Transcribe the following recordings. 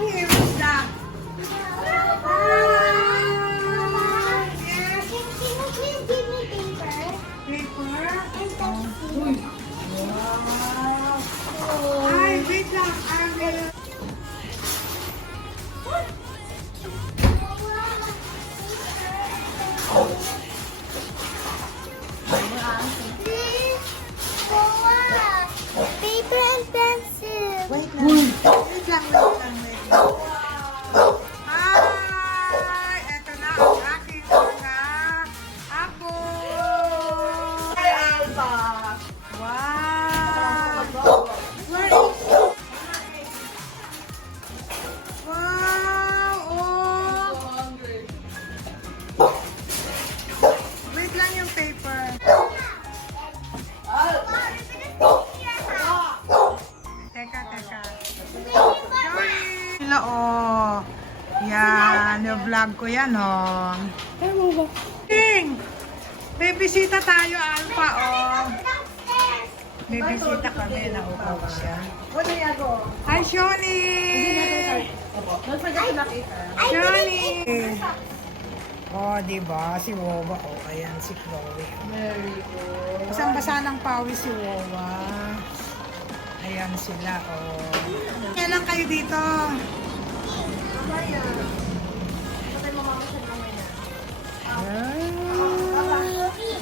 here. What's that? Yes. Can you please give me paper? Paper. And pencil. Uy. Wow. Ay, wait lang. I will... Please, paper and pencil. Wait lang. Wait lang. Hi! Eto na ang aking mga apo. Hi, Alba. Wow! Where is... Wow! Oh! Wait lang yung paper. Teka. Sorry! Sila, oh. Yan, yung vlog ko yan, oh. Ting! Bibisita tayo, Alpha, oh. Bibisita kami, naupaw siya. Hi, Shoni! Don't forget to lock it. Shoni! Oh, diba? Si Wawa, oh. Ayan, si Chloe. Very good. Basang-basa ng pawis si Wawa. Ayan sila, oh. Kaya lang kayo dito. Mamaya. Patay mo mama sa mamaya.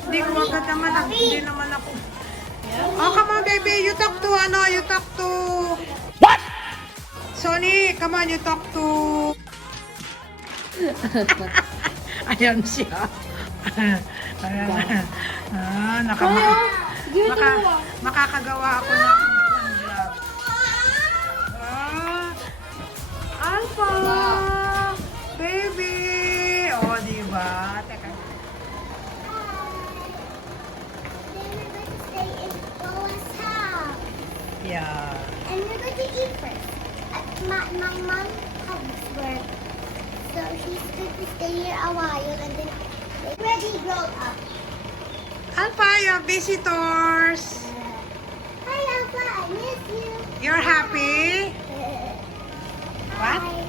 Hindi ko agad naman, hindi naman ako. Oh, come on, baby. You talk to, you talk to. What? Sonny, come on, you talk to. Ayan siya. Ayan. Makakagawa ako ng vlog. Alpha! Baby! Oh, diba? Teka. Then we're going to stay in Boa's house. Yeah. And we're going to eat first. At my mom has work. So she's going to stay here a while and then already grown up. Alpha, you have visitors. Hi Alpha, I miss you. You're happy? What? Hi,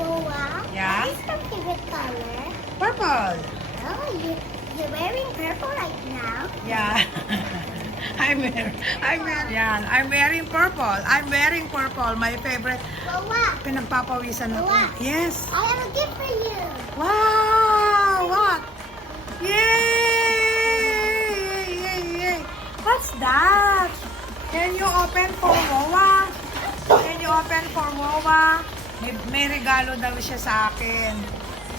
Boa. Yeah? What is your favorite color? Purple. Oh, you're wearing purple right now. Yeah. I'm wearing purple. I'm wearing purple. My favorite. Boa, Pinagpapawisan ako. Wow. Yes. I have a gift for you. Wow! What? Yay! What's that? Can you open for Wawa? Can you open for Wawa? May regalo daw siya sa akin.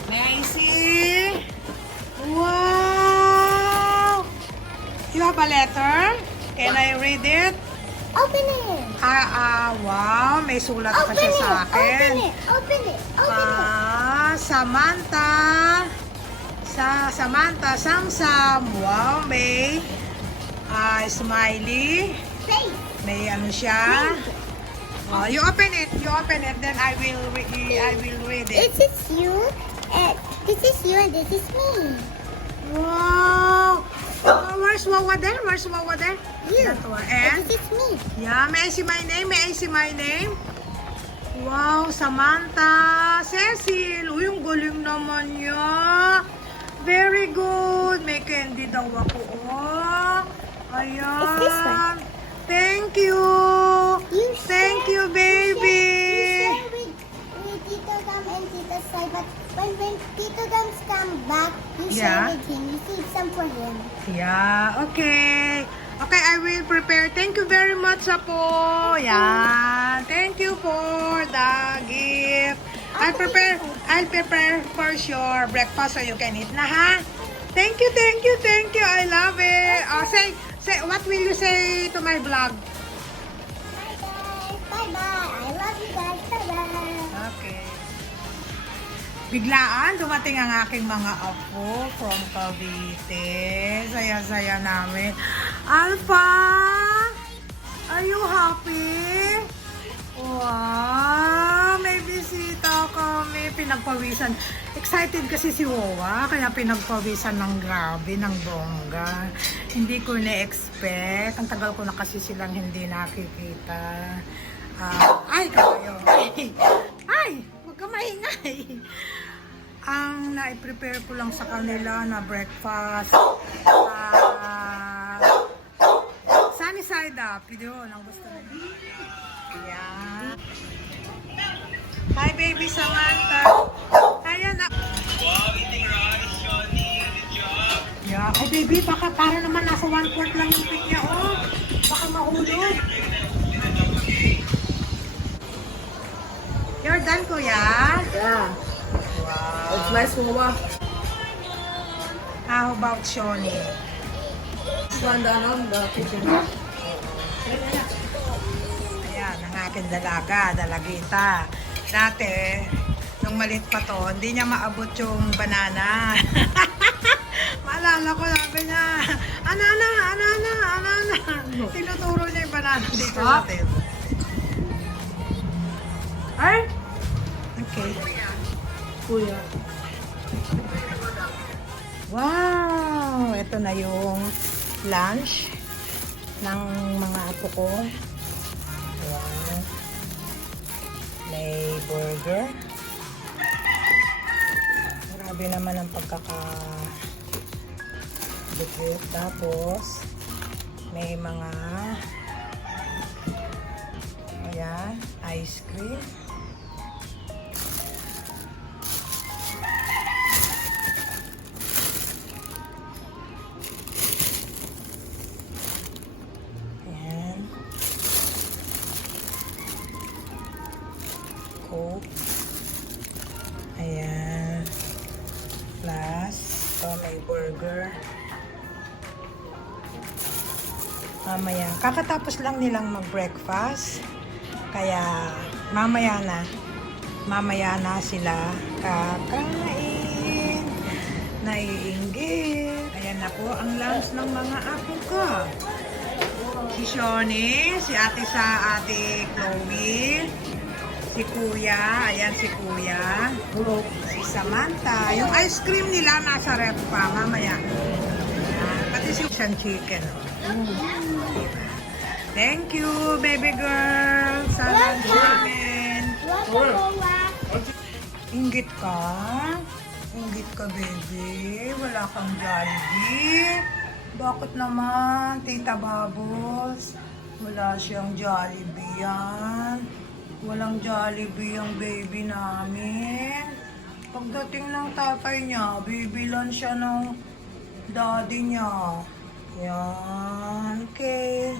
May I see? Wow! You have a letter? Can I read it? Open it. Wow! May sulat pa siya sa akin. Open it. Samantha, Samsam. Wow, may smiley. Face. May ano siya. You open it, then I will read it. This is you, and this is you, and this is me. Wow! Where's Wawa there? You. That one. And? This is me. Yeah, may I see my name? Wow, Samantha, Cecil. Uy, yung galing naman niya. Very good. May candy daw ako. Oh. Ayan. It's this one. Thank you. Thank you, baby. You share with Tito Gam and Tito Sai, but when Tito Gams come back, you share Yeah. with him. You save some for him. Yeah, okay. Okay, I will prepare. Thank you very much, Apo. Yeah. Thank you for the gift. I'll prepare first your breakfast so you can eat na, ha? Thank you. I love it. Say, what will you say to my vlog? Bye guys. Bye bye. I love you guys. Bye bye. Okay. Biglaan, dumating ang aking mga apo from Cavite. Saya-saya namin. Alpha! Are you happy? Wow! May bisita kami. Pinagpawisan. Excited kasi si Wawa, kaya pinagpawisan ng grabe, ng bongga. Hindi ko na-expect. Ang tagal ko na kasi silang hindi nakikita. Ay, kayo. Ay! Ay! Huwag ka maingay. Ang na-prepare ko lang sa kanila na breakfast. Sunny side up. Yun ang gusto nila. Ayan. Hi, baby Samantha. Ayan na. Yeah. Ay, baby, baka para naman nasa 1/4 lang yung pick niya. Oh, baka mahulog. You're done, kuya? Yeah. Wow. It's nice mo ba? How about Shoni? Ganda ng the kitchen. Ayan, ang aking dalaga, dalagita. Dati, nung maliit pa to, hindi niya maabot yung banana. Maalala ko, sabi niya, anana, anana, anana. Tinuturo niya yung banana dito sa table. Ay! Okay. Kuya. Wow! Ito na yung lunch ng mga apo ko. Wow. May burger. Grabe naman ang pagkaka-dupit. Tapos, may mga ayan, ice cream. Ayan. Coke. Ayan. Plus, may burger. Mamaya. Kakatapos lang nilang mag-breakfast. Kaya, mamaya na sila kakain. Naiinggit. Ayan na po ang lunch ng mga apo ko. Si Shoni, si ate Chloe, si Kuya, ayan si Kuya, si Samantha. Yung ice cream nila nasa ref pa, mamaya. Ayan. Pati si chicken. Thank you, baby girl, sa lunch namin. Inggit ka? Inggit ka, baby? Wala kang Jollibee? Bakit naman, Tita Babos? Wala siyang Jollibee yan. Walang Jollibee yung baby namin. Pagdating ng tatay niya, bibilan siya ng daddy niya. Yan, okay.